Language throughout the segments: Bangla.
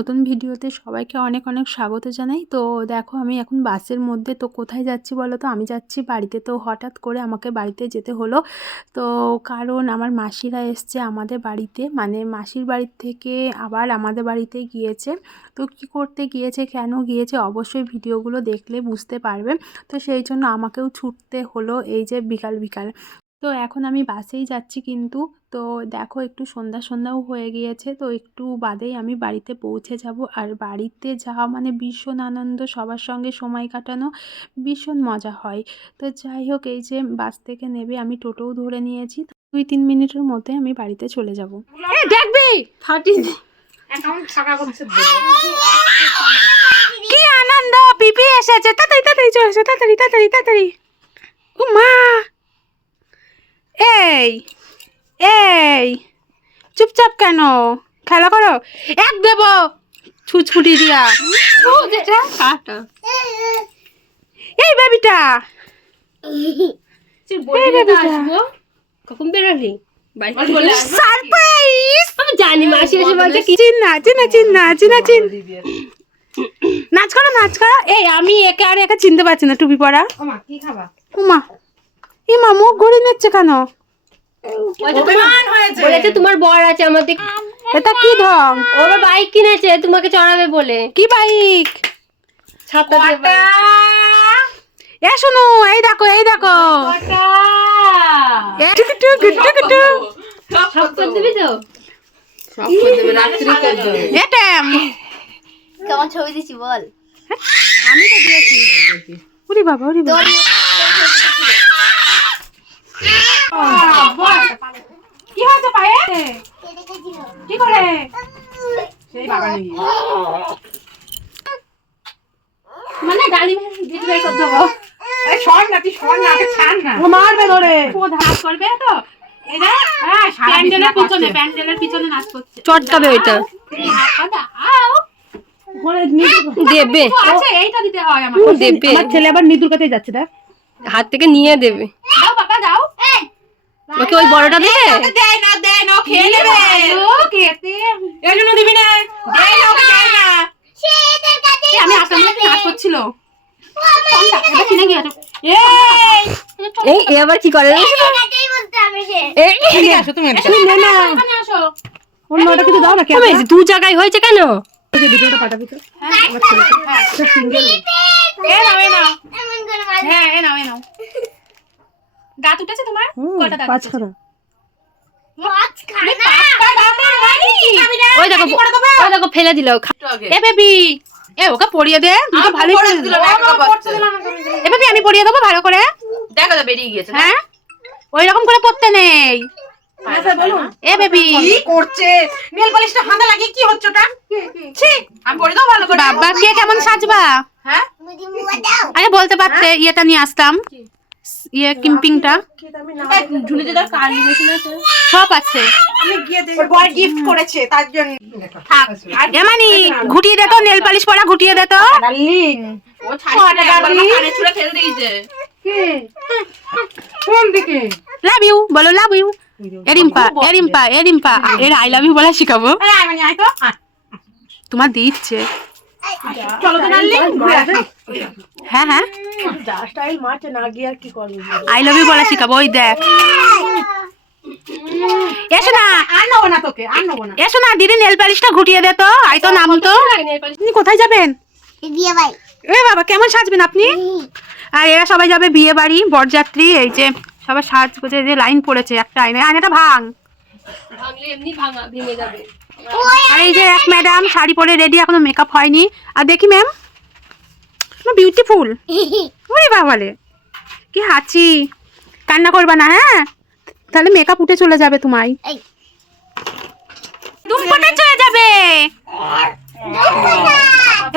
নতুন ভিডিওতে সবাইকে অনেক অনেক স্বাগত জানাই। তো দেখো আমি এখন বাসের মধ্যে, তো কোথায় যাচ্ছি বলো তো? আমি যাচ্ছি বাড়িতে। তো হঠাৎ করে আমাকে বাড়িতে যেতে হলো। তো কারণ আমার মাসিরা এসছে আমাদের বাড়িতে। মানে মাসির বাড়ির থেকে আবার আমাদের বাড়িতে গিয়েছে। তো কি করতে গিয়েছে, কেন গিয়েছে, অবশ্যই ভিডিওগুলো দেখলে বুঝতে পারবে। তো সেই জন্য আমাকেও ছুটতে হলো এই যে বিকাল বিকাল। তো এখন আমি বাসেই যাচ্ছি কিন্তু। তো দেখো একটু সন্ধ্যা সন্ধ্যাও হয়ে গিয়েছে তো একটু বাদেই আমি বাড়িতে পৌঁছে যাব। আর বাড়িতে যাওয়া মানে ভীষণ আনন্দ সবার সঙ্গে সময় কাটানো ভীষণ মজা হয়। তো যাই হোক এই যে বাস থেকে নেবে আমি টোটোও ধরে নিয়েছি দুই তিন মিনিটের মধ্যে আমি বাড়িতে চলে যাব। দেখবি? থার্টি কি আনন্দ পিপি এসেছে। তাড়াতাড়ি তাড়াতাড়ি চলে এসো তাড়াতাড়ি তাড়াতাড়ি তাড়াতাড়ি। ও মা এই এই চুপচাপ কেন? খেলা করো। এক দেব ছুচফুটি দিয়া। এই বেবিটা। কখন বেরোলি? সারপ্রাইজ! আমি জানি মাসি এসে বলছে কি চিন্না চিন্না চিন্না চিন্না চিন নাচ করো নাচ করো। এই আমি একে আর একে চিনতে পারছি না টুপি পরা। কি খাবা? উমা ইমা মুখ ঘুরে নিচ্ছে কেন? বলেছে তোমার বর আছে আমাদের এটা কি ঢং? ওর বাইক কিনেছে তোমাকে চড়াবে বলে। কি বাইক ছাতা দিয়ে এ শুনো এই দেখো এই দেখো। কেমন ছবি দিচ্ছি বল। আমি তো দিয়েছি। ওরে বাবা ওরে বাবা। কি হয়েছে পায়ে কি করে মানে গালি দিতে কর দেবো ও মারবে ধরে ও ধাপ করবে তো এটা হ্যাঁ প্যান্ডেলের পিছনে প্যান্ডেলের পিছনে নাচ করছে চটকাবে ওইটা। আও দেবে। আছে এইটা দিতে হয় আমার দেবে। ছেলে আবার নিদুর কাছে যাচ্ছে দেখ। হাত থেকে নিয়ে দেবে। দাও। ওকে ওই বড়টা দেবে? দেয় না দেয় না খেয়ে নেবে। ও খেতে। এর জন্য দিবি না। দেয় না ওকে দেয় না। আমি আসামে একটা নাচ করছিল। কোনটা? এটা কিনে গিয়েছে এই। এই আবার কি করে? আসো তুমি আসো। না এখানে আসো। অন্যটা কিছু দাও না কে তবে দু জায়গায় হয়েছে কেন? ভিডিওটা পাঠাবি তো এ নাও এ নাও। হ্যাঁ এ নাও এ নাও। দাঁত উঠেছে তোমার? কয়টা দাঁত পাঁচখানা। ওই দেখো ওই দেখো ফেলে দিল এ বেবি এ ওকে পরিয়ে দে তুই তো ভালোই এ বেবি আমি দেবো ভালো করে? দেখো তো বেরিয়ে গিয়েছে হ্যাঁ? ওই রকম করে পড়তে নেই। এ বেবি। কি করছে? নেল পলিশটা হাতে লাগিয়ে কি হচ্ছে ওটা? ছি! আমি পরে দাও ভালো করে। বাবা কে কেমন সাজবা? হ্যাঁ? আরে বলতে পারতে ইয়েটা নিয়ে আসতাম। ইয়ে কিম্পিংটা সব আছে। আমি গিয়ে দেখি বয় গিফট করেছে তার জন্য। এমানি ঘুটিয়ে দে তো নেল পালিশ পরা ঘুটিয়ে দে তো। ডার্লিং ও ছাড়ি একবার কানে ছুঁড়ে ফেলে দিয়েছে। কোন দিকে? লাভ ইউ বলো লাভ ইউ এরিম্পা এরিম্পা এরিম্পা এর আই লাভ ইউ বলা শিখাবো। আরে আয় মানে আয় তো। আয়। তোমার দিচ্ছে। চলো তো ডার্লিং হ্যাঁ হ্যাঁ। স্টাইল মারছে না গিয়ে আর কি করবে? আই লাভ ইউ বলা শিখাবো ওই দেখ। এসো না। আর নেব না তোকে আর নেব না। এসো না দিদি নেল পালিশটা ঘুটিয়ে দে তো। আই তো নাম তো। আপনি কোথায় যাবেন? বিয়ে ভাই এ বাবা কেমন সাজবেন আপনি? আর এরা সবাই যাবে বিয়ে বাড়ি বরযাত্রী এই যে সবাই সাজ যে লাইন পড়েছে একটা আয়নায়। আয়নাটা ভাঙ। ভাঙলে এমনি ভাঙা ভেঙে যাবে। আর এই যে এক ম্যাডাম শাড়ি পরে রেডি এখনও মেকআপ হয়নি। আর দেখি ম্যাম বিউটিফুল ওরে বাবালে কি হাঁচি। কান্না করবা না হ্যাঁ? তাহলে মেকআপ উঠে চলে যাবে তোমায়। এই। দুম্পটে চলে যাবে।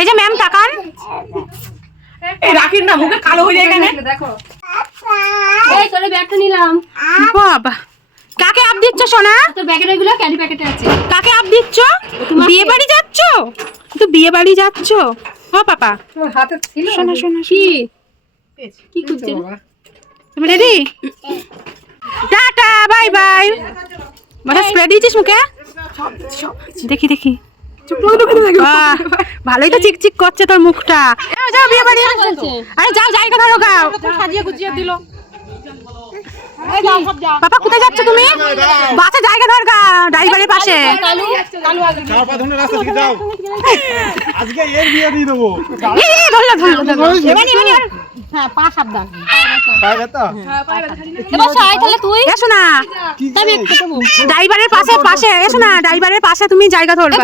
এই যে ম্যাম তাকান। এই রাখির না মুখে কালো হয়ে যায় কেন এই তোর ব্যাগটা নিলাম। বাবা। কাকে আপ দিচ্ছ সোনা? তোর ব্যাগের ওইগুলো ক্যারি প্যাকেটে আছে। কাকে আপ দিচ্ছ? বিয়ে বাড়ি যাচ্ছ? তো বিয়ে বাড়ি যাচ্ছ? ও পাপা। তোর হাতে ছিল শোনা শোনা কি? কি করছে? তুমি রেডি টাটা বাই বাই মানে স্প্রে দিয়েছিস মুখে? দেখি দেখি। ভালোই তো চিকচিক করছে তোর মুখটা। যাও, যাও বিয়ে বাড়ি আরে যাও জায়গা ধরো গাও। সাজিয়ে গুজিয়ে দিল। বাবা কোথায় যাচ্ছ তুমি? বাসে জায়গা ধর ড্রাইভারের পাশে। আজকে এর বিয়ে দিয়ে দেবো। হ্যাঁ কি ড্রাইভারের পাশে পাশে এসো না ড্রাইভারের পাশে তুমি জায়গা ধরবে।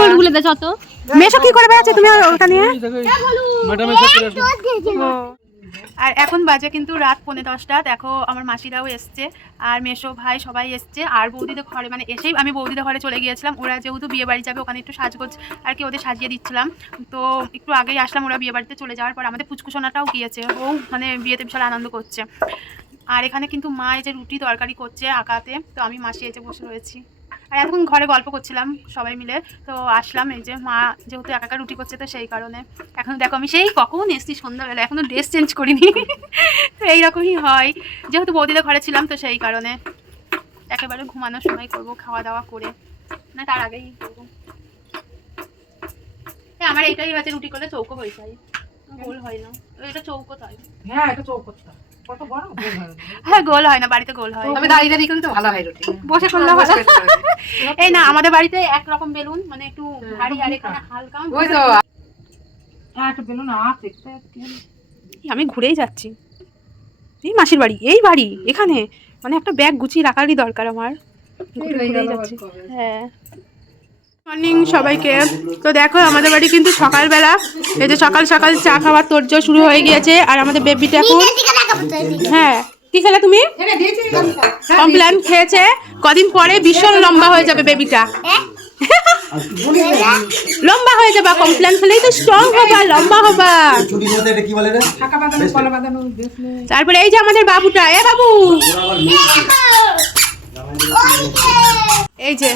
মেশো কি করে বেড়াচ্ছে তুমি ওটা নিয়ে। আর এখন বাজে কিন্তু রাত পৌনে দশটা। দেখো আমার মাসিরাও এসছে আর মেশো ভাই সবাই এসছে। আর বৌদিদের ঘরে মানে এসেই আমি বৌদিদের ঘরে চলে গিয়েছিলাম। ওরা যেহেতু বিয়ে বাড়ি যাবে, ওখানে একটু সাজগোজ আর কি ওদের সাজিয়ে দিচ্ছিলাম। তো একটু আগেই আসলাম ওরা বিয়ে বাড়িতে চলে যাওয়ার পর। আমাদের পুচকুসোনাটাও গিয়েছে। ও মানে বিয়েতে বিশাল আনন্দ করছে। আর এখানে কিন্তু মা এই যে রুটি তরকারি করছে আঁকাতে। তো আমি মাসি এসে বসে রয়েছি। আর এখন ঘরে গল্প করছিলাম সবাই মিলে, তো আসলাম এই যে মা যেহেতু একা একা রুটি করছে তো সেই কারণে। এখন দেখো আমি সেই কখন এসছি সন্ধ্যাবেলা, এখনও ড্রেস চেঞ্জ করিনি। তো এইরকমই হয়। যেহেতু বৌদিদের ঘরে ছিলাম তো সেই কারণে একেবারে ঘুমানোর সময় করব, খাওয়া দাওয়া করে। না, তার আগেই করব। আমার এইটাই হচ্ছে রুটি করলে চৌকো হয়ে যায়। গোল হয় না। এটা চৌকো তাই। হ্যাঁ এটা বড় গোল হয়। হ্যাঁ গোল হয় না বাড়িতে গোল হয়। তবে দাঁড়িয়ে দাঁড়িয়ে কিন্তু ভালো হয় রুটি। বসে করলে ভালো। এই না আমাদের বাড়িতে একরকম বেলুন মানে একটু ভারী আর এখানে হালকা। ওই তো। হ্যাঁ বেলুন আছে আমি ঘুরেই যাচ্ছি। এই মাসির বাড়ি এই বাড়ি এখানে। মানে একটা ব্যাগ গুছিয়ে রাখারই দরকার আমার? হ্যাঁ। মর্নিং সবাইকে। তো দেখো আমাদের বাড়ি কিন্তু সকালবেলা। এই যে সকাল সকাল চা খাওয়ার তোরজোর শুরু হয়ে গিয়েছে। আর আমাদের বেবিটা এখন হ্যাঁ কি খেলে তুমি? কমপ্লেন খেয়েছে। কদিন পরে ভীষণ লম্বা হয়ে যাবে বেবিটা লম্বা হয়ে যাবা কমপ্লেন খেলেই তো স্ট্রং হবা লম্বা হবা। তারপরে এই যে আমাদের বাবুটা এ বাবু! এই যে।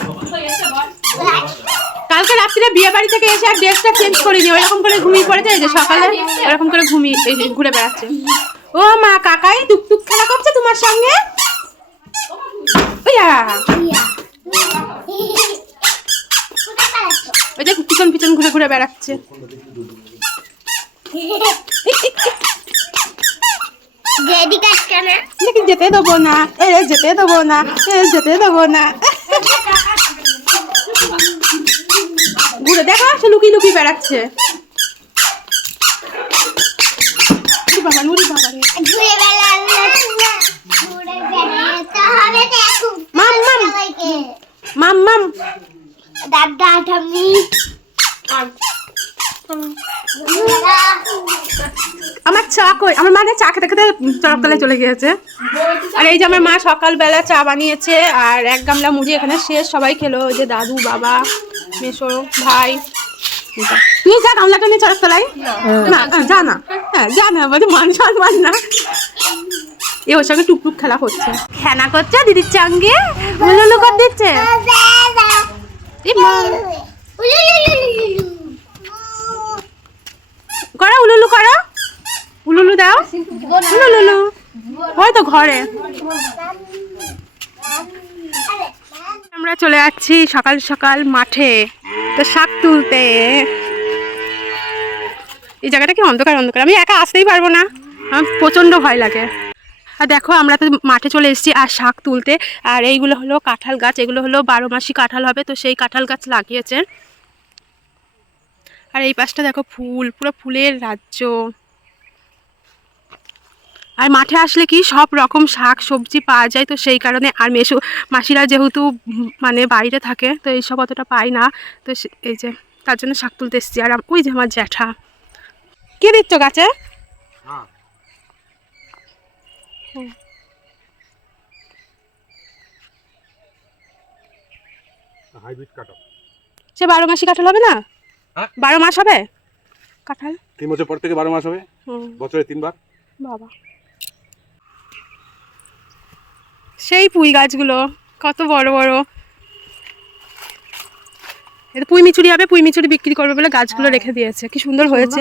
কালকে রাত্রিরে বিয়ে বাড়ি থেকে এসে আর ড্রেসটা চেঞ্জ করিনি ওরকম করে ঘুমিয়ে পড়েছে এই যে সকালে এরকম করে ঘুমিয়ে এই যে ঘুরে বেড়াচ্ছে। ও মা কাকাই টুকটুক খেলা করছে তোমার সঙ্গে? ওই যে পিছন পিছন ঘুরে ঘুরে বেড়াচ্ছে। যেতে দেবো না? এ যেতে দেবো না এ যেতে দেবো না। ঘুরে দেখো সে লুকি লুকি বেড়াচ্ছে। বাবা উরি বাবা। আমার চা কই? আমার মানে চা খেতে খেতে তরকালে চলে গিয়েছে। আর এই যে আমার মা সকালবেলা চা বানিয়েছে, আর এক গামলা মুড়ি এখানে শেষ। সবাই খেলো যে দাদু, বাবা, মেশো, ভাই। তুই যা গামলাটা নিয়ে চড়ক তলায়। না। যা না। হ্যাঁ যা না বলে মান সম্মান না। এ ওর সঙ্গে টুকটুক খেলা করছে খেলা করছে দিদির সঙ্গে? উলুলু করে দিচ্ছে করো উলুলু করো। উলুলু দাও। উলুলু হয়তো ঘরে। আমরা চলে যাচ্ছি সকাল সকাল মাঠে। তো শাক তুলতে। এই জায়গাটা কি অন্ধকার অন্ধকার? আমি একা আসতেই পারব না। আমার প্রচণ্ড ভয় লাগে। আর দেখো, আমরা তো মাঠে চলে এসেছি আর শাক তুলতে। আর এইগুলো হলো কাঁঠাল গাছ, এগুলো হলো বারো মাসি কাঁঠাল হবে, তো সেই কাঁঠাল গাছ লাগিয়েছে। আর এই পাশটা দেখো ফুল, পুরো ফুলের রাজ্য। আর মাঠে আসলে কি, সব রকম শাক, সবজি পাওয়া যায়, তো সেই কারণে আর মেশো, মাসিরা যেহেতু মানে বাইরে থাকে, তো এইসব অতটা পায় না। তো এই যে, তার জন্য শাক তুলতে এসেছি। আর ওই যে আমার জ্যাঠা। কে দিচ্ছ গাছে? হাইব্রিড কাটো সে বারো মাসি কাঁঠাল হবে না? হ্যাঁ? বারো মাস হবে? কাঁঠাল? তিন বছর পর থেকে বারো মাস হবে। বছরে তিনবার। বাবা। সেই পুঁই গাছগুলো কত বড় বড়। এটা পুঁই মিচুরি হবে পুঁই মিচুরি বিক্রি করবে বলে গাছগুলো রেখে দিয়েছে। কি সুন্দর হয়েছে।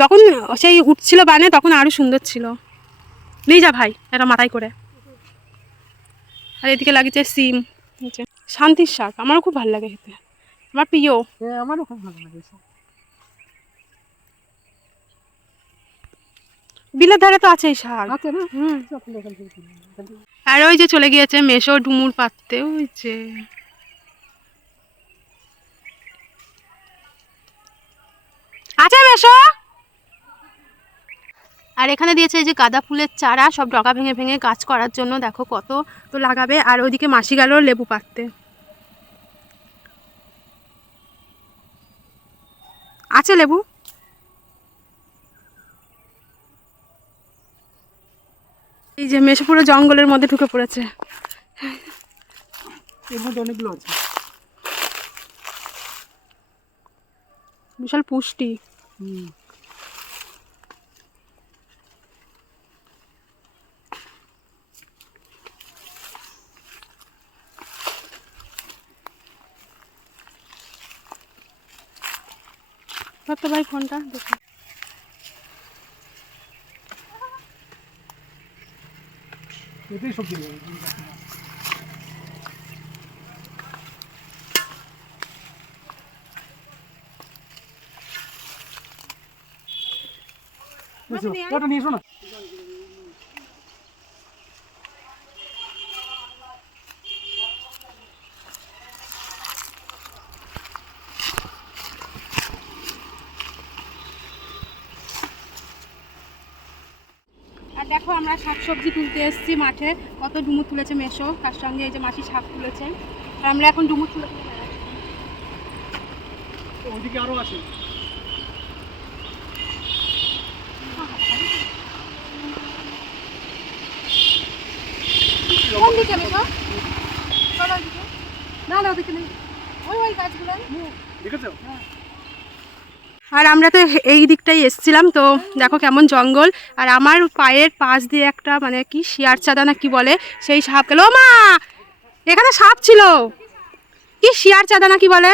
যখন সেই উঠছিল বানে তখন আরও সুন্দর ছিল। নিয়ে যা ভাই এটা মাথায় করে। আর এদিকে লাগিয়েছে সিম। শান্তির শাক আমারও খুব ভালো লাগে খেতে। আমার প্রিয়। হ্যাঁ আমারও খুব ভালো লাগে বিলের ধারে তো আছেই শাক। আর ওই যে চলে গিয়েছে মেশো ডুমুর পাততে ওই যে। আছে মেশো আর এখানে দিয়েছে এই যে গাঁদা ফুলের চারা, সব ডগা ভেঙে ভেঙে গাছ করার জন্য দেখো কত তো লাগাবে। আর ওইদিকে মাসি গেল লেবু পাততে আছে লেবু? এই যে মেশো পুরো জঙ্গলের মধ্যে ঢুকে পড়েছে। এর মধ্যে অনেকগুলো আছে। বিশাল পুষ্টি। হুম। তো ভাই ফোনটা দেখি। এটাই সবজি ওটা নিয়ে এসো না। আর দেখো আমরা শাকসবজি তুলতে এসেছি মাঠে। কত ডুমুর তুলেছে মেশো তার সঙ্গে এই যে মাসি শাক তুলেছে। আর আমরা এখন ডুমুর তুলে তুলে বেড়াচ্ছি। ওইদিকে আরও আছে। কোন দিকে মেশো চলো ওইদিকে। না না ওদিকে নেই। ওই ওই গাছগুলো। দেখেছ? আর আমরা তো এই দিকটাই এসছিলাম তো দেখো কেমন জঙ্গল। আর আমার পায়ের পাশ দিয়ে একটা মানে কি শিয়ার চাঁদা না কি বলে সেই সাপ গেল। মা! এখানে সাপ ছিল। কি শিয়ার চাঁদা না কি বলে?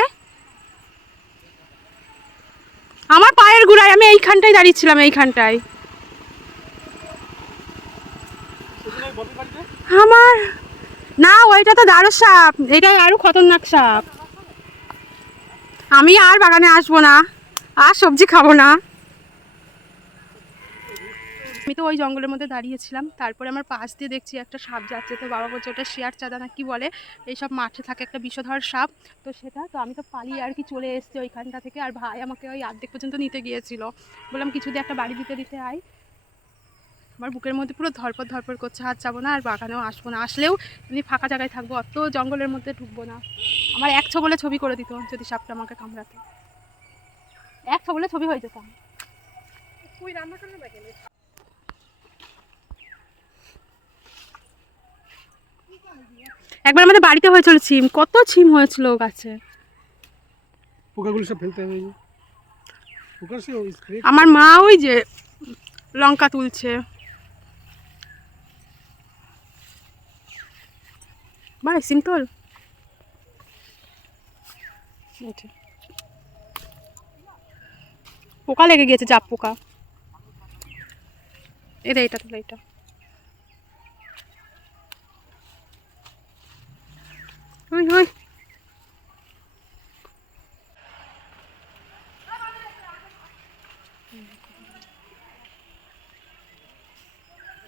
আমার পায়ের গুড়ায় আমি এইখানটায় দাঁড়িয়েছিলাম এইখানটায়। আমার। না, ওইটা তো দারু সাপ। এটা আরও খতরনাক সাপ। আমি আর বাগানে আসব না, আর সবজি খাব না। আমি তো ওই জঙ্গলের মধ্যে দাঁড়িয়েছিলাম। তারপরে আমার পাশ দিয়ে দেখছি একটা সাপ যাচ্ছে। তো বাবা বলছে, ওটা শেয়ার চাঁদা না কি বলে? এইসব মাঠে থাকে একটা বিষধর সাপ। তো সেটা, তো আমি তো পালিয়ে আর কি চলে এসেছি ওইখানটা থেকে। আর ভাই আমাকে ওই আর্ধেক পর্যন্ত নিতে গিয়েছিল। বললাম, কিছু দিয়ে একটা বাড়ি দিতে দিতে আয়। আমার বুকের মধ্যে পুরো ধরপর ধরপর করছে হাত যাব না আর বাগানেও আসব না। আসলেও এমনি ফাঁকা জায়গায় থাকব অত জঙ্গলের মধ্যে ঢুকবো না। আমার এক ছবলে ছবি করে দিত যদি সাপটা আমাকে কামড়াতো। এক ছবলে ছবি হয়ে যেতাম। তুই রান্না করলে একবার আমাদের বাড়িতে হয়েছিল ছিম কত ছিম হয়েছিল গাছে পোকাগুলো সব ফেলতে হবে পোকা সে স্প্রে আমার মা ওই যে লঙ্কা তুলছে। ভাই সিম তোল এইটা। পোকা লেগে গিয়েছে জাপ পোকা। এটা এটা তোলা এটা। ওই ওই।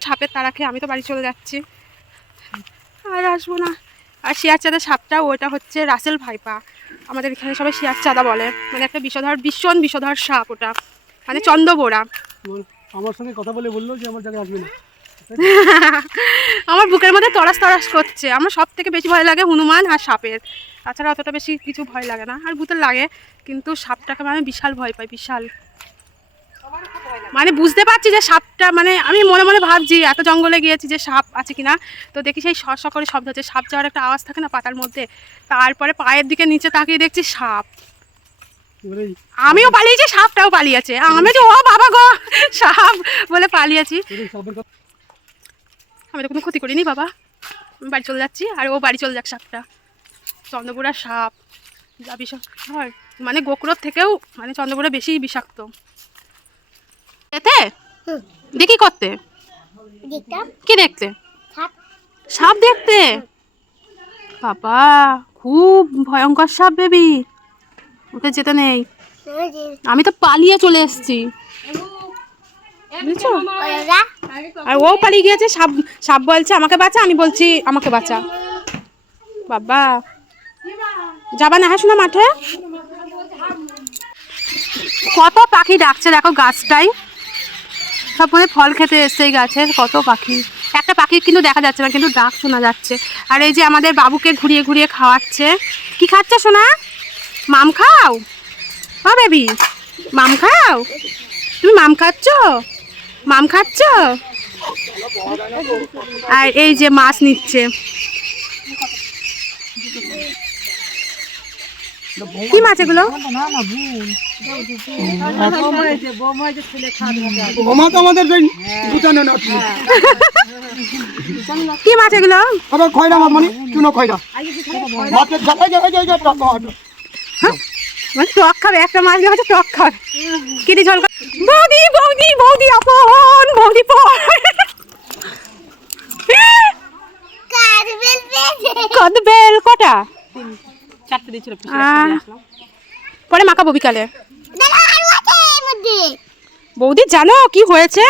সাপের তারা খেয়ে আমি তো বাড়ি চলে যাচ্ছি। আসব না। আর শিয়ার চাঁদা সাপটা ওটা হচ্ছে রাসেল ভাইপা। আমাদের এখানে সবাই শিয়ার চাঁদা বলে। মানে একটা বিষধর ভীষণ বিষধর সাপ ওটা। মানে চন্দ্রবোড়া তোমার- আমার সঙ্গে কথা বলে বলল যে আমার জায়গায় আসবে না। আমার বুকের মধ্যে তরাস তরাস করছে। আমার সব থেকে বেশি ভয় লাগে হনুমান আর সাপের। তাছাড়া অতটা বেশি কিছু ভয় লাগে না। আর ভূতের লাগে। কিন্তু সাপটাকে মানে বিশাল ভয় পাই বিশাল। মানে বুঝতে পারছি যে সাপটা মানে আমি মনে মনে ভাবছি এত জঙ্গলে গিয়েছি যে সাপ আছে কিনা। তো দেখি সেই শ করে শব্দ হচ্ছে সাপ যাওয়ার একটা আওয়াজ থাকে না পাতার মধ্যে? তারপরে পায়ের দিকে নিচে তাকিয়ে দেখছি সাপ। আমিও পালিয়েছি সাপটাও পালিয়েছে। আমি যে ও বাবা গো সাপ বলে পালিয়েছি। আমি তো কোনো ক্ষতি করিনি বাবা। বাড়ি চলে যাচ্ছি আর ও বাড়ি চলে যাক সাপটা। চন্দ্রপুরা সাপ যা বিষাক্ত হয়। মানে গোকুড়োর থেকেও মানে চন্দ্রপুরা বেশি বিষাক্ত। এতে। দেখি করতে? কি দেখতে? সাপ। দেখতে? বাবা খুব ভয়ঙ্কর সাপ বেবি। ওকে যেতে নেই। আমি তো পালিয়ে চলে এসেছি। আর ও পালিয়ে গিয়েছে সাপ সাপ বলছে আমাকে বাঁচা আমি বলছি আমাকে বাঁচা। বাবা। যাবা না হ্যাঁ শোনা মাঠে। কত পাখি ডাকছে দেখো গাছটাই। সব মনে ফল খেতে এসছে এই গাছের কত পাখি। একটা পাখি কিন্তু দেখা যাচ্ছে না, কিন্তু ডাক শোনা যাচ্ছে। আর এই যে আমাদের বাবুকে ঘুরিয়ে ঘুরিয়ে খাওয়াচ্ছে। কি খাচ্ছে সোনা? মাম খাও? ও বেবি, মাম খাও? তুমি মাম খাচ্ছ? মাম খাচ্ছ? আর এই যে মাছ নিচ্ছে। কি মাছ এগুলো? ওমা তো আমাদের সেই গুটানো না কি? মাছ এগুলো? আবার খয়রা মাছ মানে চুনো খয়রা। মাছের ঝালাই টাকা মানে টক খাবে একটা মাছ দিয়ে হচ্ছে টক খাবে। কেটে জল বৌদি বৌদি বৌদি আপন বৌদি পর। কত বেল কটা? চারটে দিয়েছিল পরে মাখাবো বিকালে। বৌদি জানো কি হয়েছে?